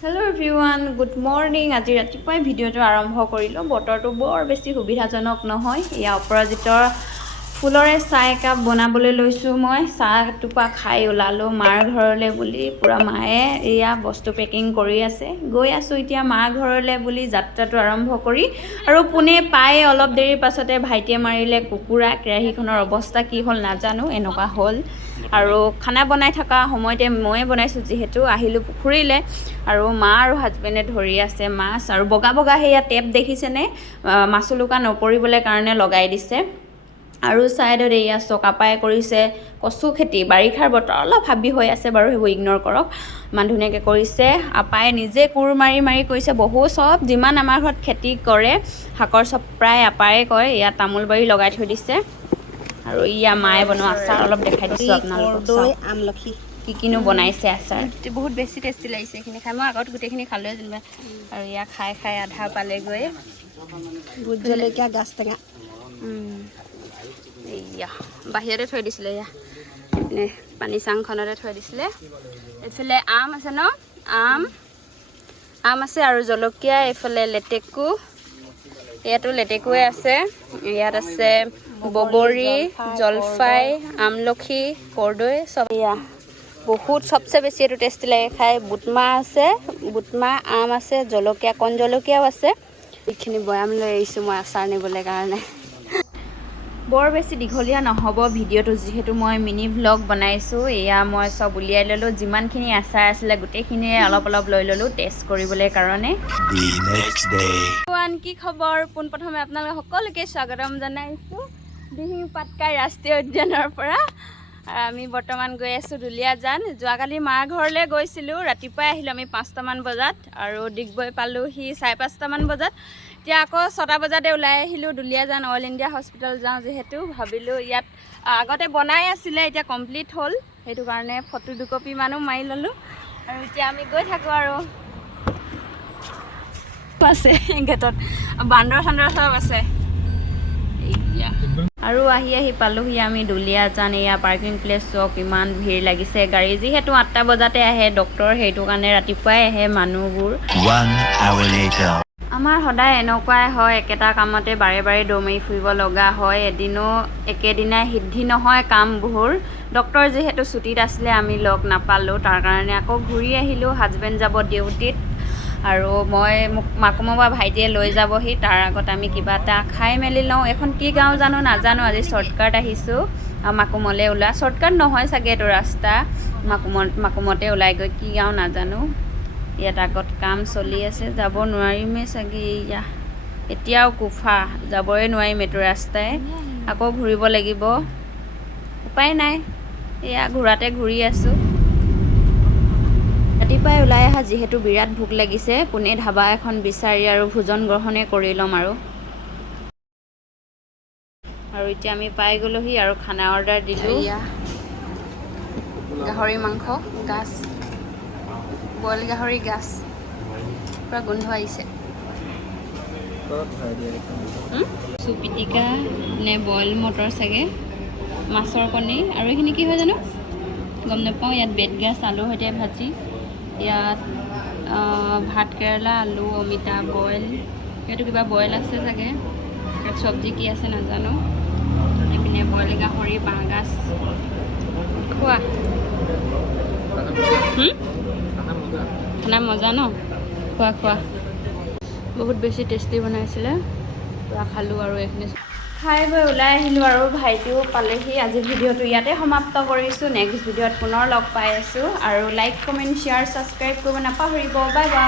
Hello everyone, good morning. আজি ৰাতিপুৱাই ভিডিঅ'টো আৰম্ভ কৰিলোঁ। বতৰটো বৰ বেছি সুবিধাজনক নহয়। এয়া অপৰাজিতৰ ফুলৰে চাহ একাপ বনাবলৈ লৈছোঁ মই। চাহ টুপা খাই ওলালোঁ মাৰ ঘৰলৈ বুলি। পুৰা মায়ে এয়া বস্তু পেকিং কৰি আছে। গৈ আছোঁ এতিয়া মাৰ ঘৰলৈ বুলি যাত্ৰাটো আৰম্ভ কৰি। আৰু পোনে পাই অলপ দেৰি পাছতে ভাইটিয়ে মাৰিলে কুকুৰা। কেৰাহীখনৰ অৱস্থা কি হ'ল নাজানো, এনেকুৱা হ'ল। আৰু খানা বনাই থকা সময়তে ময়ে বনাইছোঁ যিহেতু আহিলোঁ পুখুৰীলৈ। আৰু মা আৰু হাজবেণ্ডে ধৰি আছে মাছ আৰু বগা বগা সেয়া টেপ দেখিছেনে, মাছলুকা নপৰিবলৈ কাৰণে লগাই দিছে। আৰু ছাইডত এয়া চকাপাই কৰিছে কচু খেতি। বাৰিষাৰ বতৰ অলপ হাবি হৈ আছে বাৰু, সেইবোৰ ইগন'ৰ কৰক। ইমান ধুনীয়াকৈ কৰিছে। আপাই নিজে কোৰ মাৰি মাৰি কৰিছে। বহু চব যিমান আমাৰ ঘৰত খেতি কৰে শাকৰ চব প্ৰায় আপাই কয়। ইয়াত তামোল বাৰী লগাই থৈ দিছে। আৰু ইয়া মায়ে বনোৱা আচাৰ অলপ দেখাই দিছোঁ আপোনালোকক। চাওক আমলখি কি কিনো বনাইছে আচাৰ। বহুত বেছি টেষ্টি লাগিছে এইখিনি খাই। মই আগত গোটেইখিনি খালোৱে যেনিবা। আৰু ইয়া খাই খাই আধা পালেগৈ। ভোট জলকীয়া গাছ টেঙা এয়া বাহিৰতে থৈ দিছিলে, এয়া এইপিনে পানী চাংখনতে থৈ দিছিলে। এইফালে আম আছে ন, আম আছে আৰু জলকীয়া। এইফালে লেটেকু, ইয়াতো লেটেকুৱে আছে। ইয়াত আছে বগৰী, জলফাই, আমলখি, কৰ্দৈ চব। এয়া বহুত চবচে বেছি এইটো টেষ্টি লাগে খাই। বুটমাহ আছে, বুটমাহ, আম আছে, জলকীয়া, কণ জলকীয়াও আছে। এইখিনি বৈয়াম লৈ আহিছোঁ মই আচাৰ নিবলৈ কাৰণে। বৰ বেছি দীঘলীয়া নহ'ব ভিডিঅ'টো, যিহেতু মই মিনি ভ্লগ বনাইছোঁ। এয়া মই চব উলিয়াই ল'লোঁ। যিমানখিনি আচাৰ আছিলে গোটেইখিনিয়ে অলপ অলপ লৈ ল'লোঁ টেষ্ট কৰিবলৈ কাৰণে। কি খবৰ? পোনপ্ৰথমে আপোনালোক সকলোকে স্বাগতম জনাইছোঁ দিহিং পাটকাই ৰাষ্ট্ৰীয় উদ্যানৰ পৰা। আমি বৰ্তমান গৈ আছোঁ দুলীয়াজান। যোৱাকালি মাৰ ঘৰলৈ গৈছিলোঁ, ৰাতিপুৱাই আহিলোঁ আমি 5টামান বজাত। আৰু ডিগবৈ পালোঁহি 5:30টামান বজাত। এতিয়া আকৌ 6টা বজাতে ওলাই আহিলোঁ দুলীয়াজান অল ইণ্ডিয়া হস্পিটেল যাওঁ যিহেতু। ভাবিলোঁ ইয়াত আগতে বনাই আছিলে, এতিয়া কমপ্লিট হ'ল, সেইটো কাৰণে ফটো দুকপিমানো মাৰি ল'লোঁ। আৰু এতিয়া আমি গৈ থাকোঁ আৰু আছে গেটত বান্দৰ চান্দৰ চব আছে। আৰু আহি পালোঁহি আমি দুলীয়াজান। এয়া পাৰ্কিং প্লেচ চক, ইমান ভিৰ লাগিছে গাড়ী, যিহেতু 8টা বজাতে আহে ডক্তৰ, সেইটো কাৰণে ৰাতিপুৱাই আহে মানুহবোৰ। আমাৰ সদায় এনেকুৱাই হয়, একেটা কামতে বাৰে বাৰে দৌৰ মাৰি ফুৰিব লগা হয়। এদিনো একেদিনাই সিদ্ধি নহয় কামবোৰ। ডক্তৰ যিহেতু ছুটীত আছিলে আমি লগ নাপালোঁ, তাৰ কাৰণে আকৌ ঘূৰি আহিলোঁ। হাজবেণ্ড যাব ডিউটিত আৰু মোক মাকুমৰ পৰা ভাইটিয়ে লৈ যাবহি। তাৰ আগত আমি কিবা এটা খাই মেলি লওঁ। এখন কি গাঁও জানো নাজানো, আজি শ্বৰ্টকাট আহিছোঁ। মাকুমলৈ ওলোৱা শ্বৰ্টকাট নহয় চাগে এইটো ৰাস্তা। মাকুমতে ওলাই গৈ কি গাঁও নাজানো। ইয়াত আগত কাম চলি আছে, যাব নোৱাৰিমেই চাগে। এয়া এতিয়াও কোফা, যাবই নোৱাৰিম এইটো ৰাস্তাই, আকৌ ঘূৰিব লাগিব। উপায় নাই, এয়া ঘূৰাতে ঘূৰি আছোঁ। ৰাতিপুৱাই ওলাই অহা যিহেতু বিৰাট ভোক লাগিছে, পোনে ধাবা এখন বিচাৰি আৰু ভোজন গ্ৰহণে কৰি ল'ম আৰু এতিয়া আমি পাই গ'লোহি আৰু খানা অৰ্ডাৰ দিলোঁ। গাহৰি মাংস গাছ, বইল গাহৰি গাছ, পূৰা গোন্ধ আহিছে। চু পিটিকা নে বইল মটৰ চাগে, মাছৰ কণী, আৰু এইখিনি কি হয় জানো গম নাপাওঁ। ইয়াত বেতগাজ আলুৰ সৈতে ভাজি, ইয়াত ভাত কেৰেলা, আলু, অমিতা বইল, সেইটো কিবা বইল আছে চাগে। ইয়াত চব্জি কি আছে নাজানো। এইপিনে বইল গাহৰি, বাঁহগাজ। খোৱা খানা মজা ন, খোৱা বহুত বেছি টেষ্টি বনাইছিলে। পূৰা খালোঁ আৰু এইখিনি খাই বৈ ওলাই আহিলোঁ আৰু ভাইটিও পালেহি। আজি ভিডিঅ'টো ইয়াতে সমাপ্ত কৰিছোঁ। নেক্সট ভিডিঅ'ত পুনৰ লগ পাই আছোঁ। আৰু লাইক, কমেণ্ট, শ্বেয়াৰ, ছাবস্ক্ৰাইব কৰিব নাপাহৰিব। Bye bye.